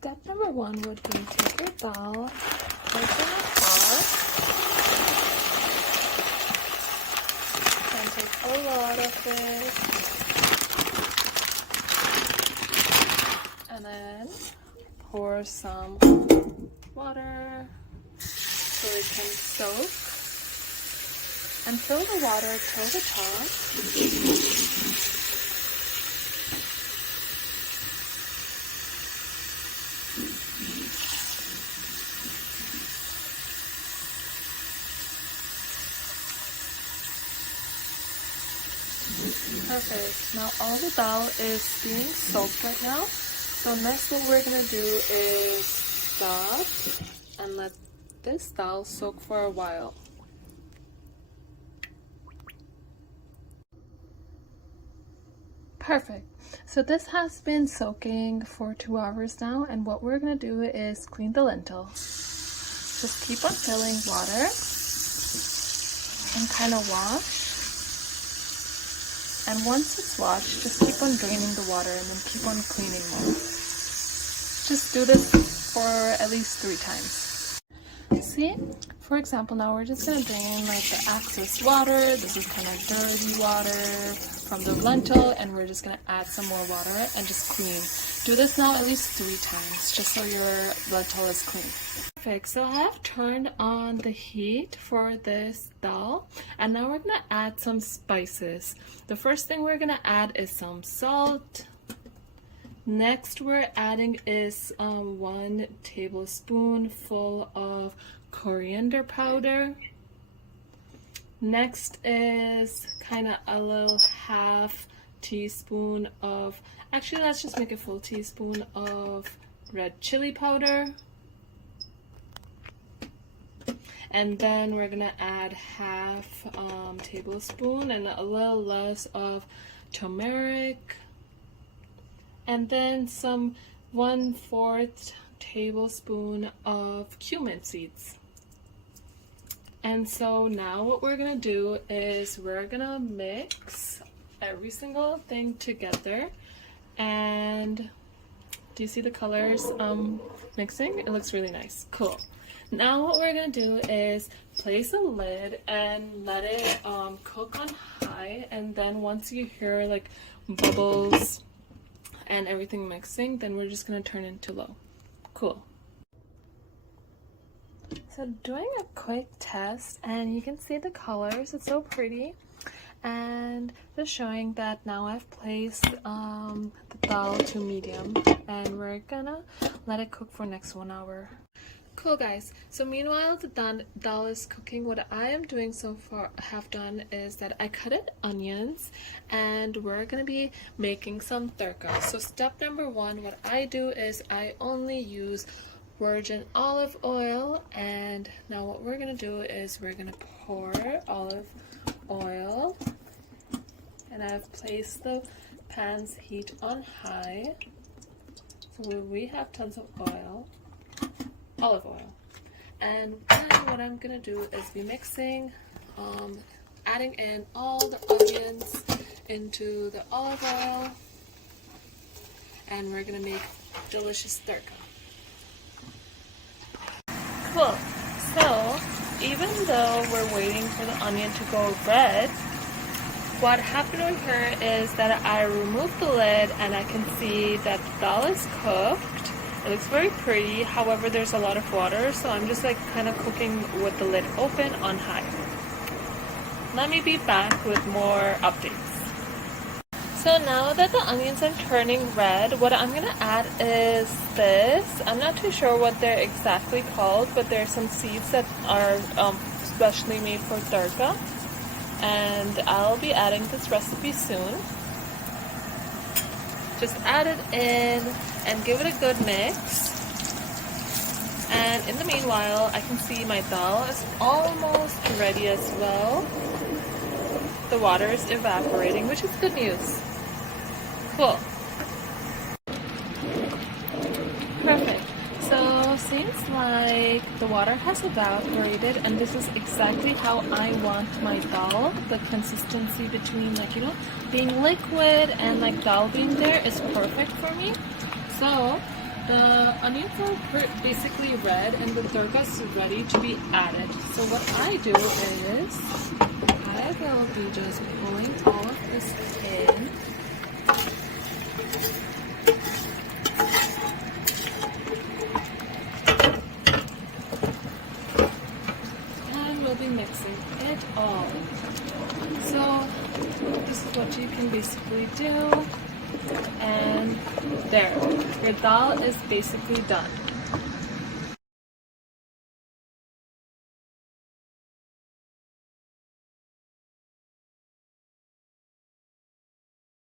Step number one would be take your dal, open it up, and take a lot of it, and then pour some water so it can soak, and fill the water till the top. Perfect. Now all the dal is being soaked right now. So next what we're gonna do is stop and let this dal soak for a while. Perfect. So this has been soaking for 2 hours now, and what we're gonna do is clean the lentil. Just keep on filling water and kind of wash. And once it's washed, just keep on draining the water and then keep on cleaning more. Just do this for at least 3 times. See? For example, now we're just gonna drain like the excess water. This is kind of dirty water from the lentil, and we're just gonna add some more water and just clean. Do this now at least 3 times, just so your lentil is clean. Perfect. So I have turned on the heat for this dal, and now we're gonna add some spices. The first thing we're gonna add is some salt. Next we're adding is 1 tablespoonful of coriander powder. Next is kind of a little half teaspoon of, actually let's just make a full teaspoon of red chili powder. And then we're gonna add half tablespoon and a little less of turmeric, and then some 1/4 tablespoon of cumin seeds. And so now what we're gonna do is we're gonna mix every single thing together. And do you see the colors mixing? It looks really nice. Cool. Now what we're gonna do is place a lid and let it cook on high, and then once you hear like bubbles and everything mixing, then we're just gonna turn it to low. Cool. So doing a quick test, and you can see the colors, it's so pretty, and just showing that now I've placed the dal to medium, and we're gonna let it cook for next 1 hour. Cool guys, so meanwhile the dal is cooking, what I am doing so far have done is that I cut it onions, and we're gonna be making some tarka. So step number 1, what I do is I only use virgin olive oil, and now what we're gonna do is we're gonna pour olive oil, and I've placed the pan's heat on high, so we have tons of oil. Olive oil. And then what I'm gonna do is be mixing, adding in all the onions into the olive oil, and we're gonna make delicious tarka. Cool. So even though we're waiting for the onion to go red, what happened over here is that I removed the lid, and I can see that the dal is cooked. It looks very pretty, however there's a lot of water, so I'm just like kind of cooking with the lid open on high. Let me be back with more updates. So now that the onions are turning red, what I'm gonna add is this. I'm not too sure what they're exactly called, but there's some seeds that are specially made for tarka, and I'll be adding this recipe soon. Just add it in and give it a good mix. And in the meanwhile, I can see my dal is almost ready as well. The water is evaporating, which is good news. Cool. Perfect. So seems like the water has evaporated, and this is exactly how I want my dal. The consistency between being liquid and dal being there is perfect for me. So The onions are basically red and the tarka is ready to be added. So what I do is I will be just pulling all of this in. And we'll be mixing it all. So this is what you can basically do. And there, your dal is basically done.